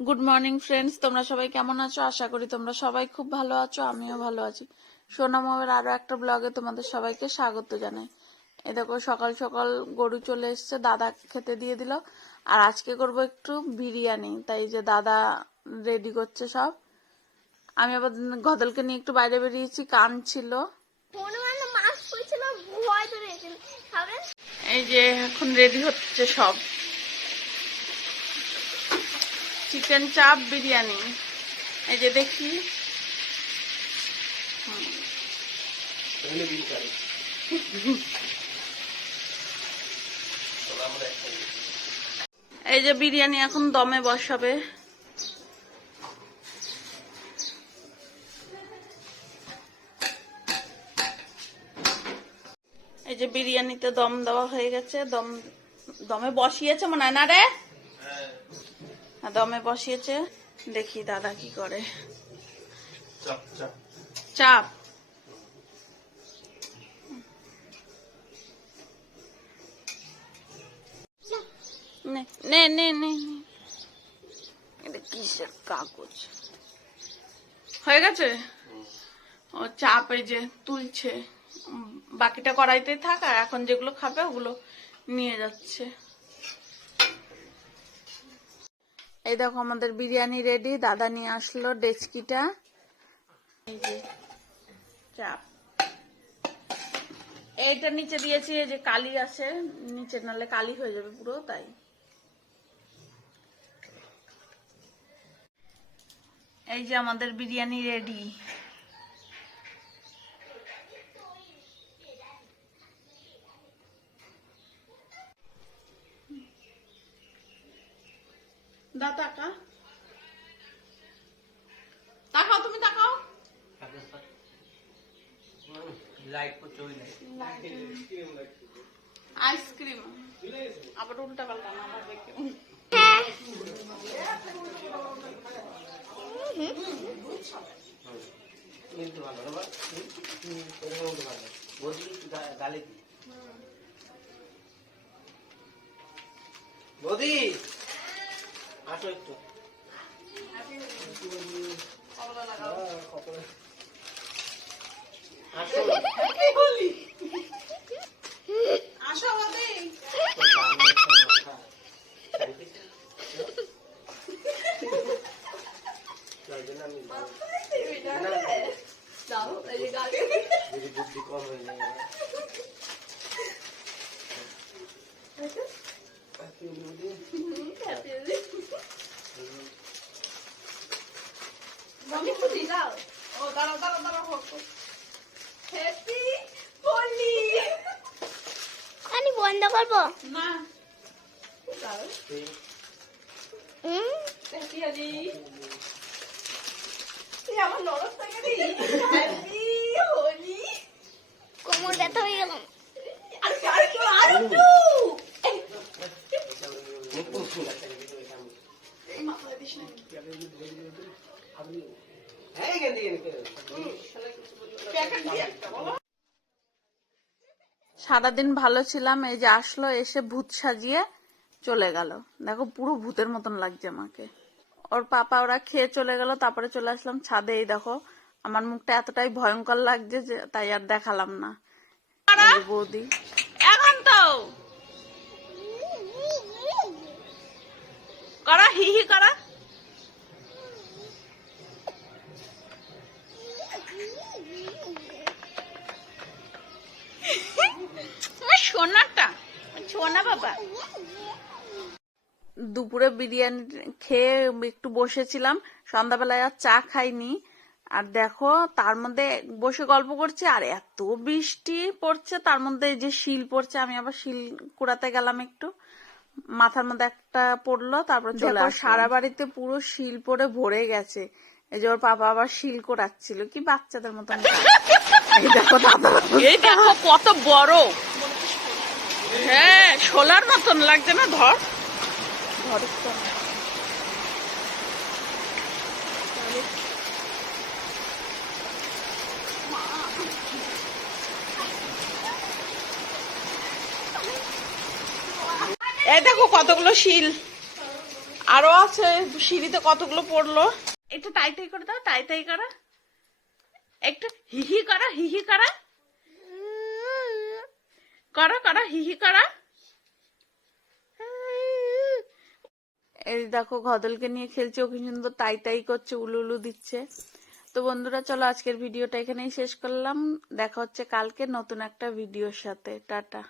Good morning friends তোমরা সবাই কেমন আছো? আশা করি তোমরা সবাই খুব ভালো আছো আমিও ভালো আছি। সোনামের আরও একটা ব্লগে তোমাদের সবাইকে স্বাগত জানাই। এ দেখো সকাল সকাল গরু চলে এসছে দাদা খেতে দিয়ে দিল। আর আজকে করব একটু বিরিয়ানি। তাই যে দাদা রেডি করছে সব। আমি আবার গদলকে নিয়ে একটু বাইরে বেরিয়েছি কান ছিল। এই যে এখন রেডি হচ্ছে সব। চিকেন চাপ বিরিয়ানি এই যে দেখি। এই যে বিরিয়ানি এখন দমে বসাবে। এই যে বিরিয়ানিতে দম দেওয়া হয়ে গেছে। দম দমে বসিয়েছে মনে হয়। না রে! দমে বসিয়েছে দেখি দাদা কি করে। চাপ নে নে নে। এটা কিসের কাগজ? হয়ে গেছে? ও চাপ এই যে তুলছে। বাকিটা কড়াইতেই থাক আর এখন যেগুলো খাবে ওগুলো নিয়ে যাচ্ছে। এই দেখো আমাদের বিরিয়ানি রেডি দাদা নিয়ে আসলো ডেচকিটা। এই যে, চাপ। এইটা নিচে দিয়েছি, এই যে কালি আছে, নিচে নালে কালি হয়ে যাবে পুরো, তাই। এই যে আমাদের বিরিয়ানি রেডি না তাকা তাকাও তুমি তাকাও আইসক্রিম। আবার উল্টা পাল্টা না আবার দেখে। বৌদি। আসো একটু। যদি বুদ্ধি কম হয়ে যায় ও দাঁড়াও দাঁড়াও দাঁড়াও হ্যাপি হোলি। আমি বন্ধ করব। না হ্যাপি হলি। তুই আমার নরস থাকে রে। হ্যাপি হোলি। কোমর ব্যথা হয়ে গেল আর আর একটু আর একটু এই মাথা দিস না হ্যাঁ কেন দিকে প্যাকেট দিয়ে একটা বলো সারাদিন ভালো ছিলাম, এই যে আসলো, এসে ভূত সাজিয়ে চলে গেল। দেখো, পুরো ভূতের মতন লাগছে আমাকে। ওর পাপা ওরা খেয়ে চলে গেল, তারপরে চলে আসলাম ছাদে। এই দেখো, আমার মুখটা এতটাই ভয়ঙ্কর লাগছে যে তাই আর দেখালাম না। বৌদি। সোনাটা? সোনা বাবা। দুপুরে বিরিয়ানি খেয়ে একটু বসেছিলাম সন্ধ্যাবেলায় আর চা খাইনি। আর দেখো তার মধ্যে বসে গল্প করছে আর এত বৃষ্টি পড়ছে তার মধ্যে যে শিল পড়ছে আমি আবার শিল কুড়াতে গেলাম একটু। মাথার মধ্যে একটা পড়ল তারপর চলে সারা বাড়িতে পুরো শিল পড়ে ভরে গেছে। এই যে ওর পাপা আবার শিল কোড়াচ্ছিল কি বাচ্চাদের মতন। এই দেখো দাদা। এই দেখো কত বড়। হ্যাঁ শোলার মতন লাগছে না, ধর। এই দেখো কতগুলো শিল। আরও আছে, সিঁড়িতে কতগুলো পড়ল। একটু তাই তাই করে দাও, তাই তাই করা। একটু হিহি করা হিহি করা। করা, কারা হিহি কারা। এই দেখো, ঘদলকে নিয়ে খেলছে ওকে সুন্দর তাই তাই করছে, উলু উলু দিচ্ছে। তো বন্ধুরা, চলো আজকের ভিডিওটা এখানেই শেষ করলাম। দেখা হচ্ছে কালকে নতুন একটা ভিডিওর সাথে। টাটা।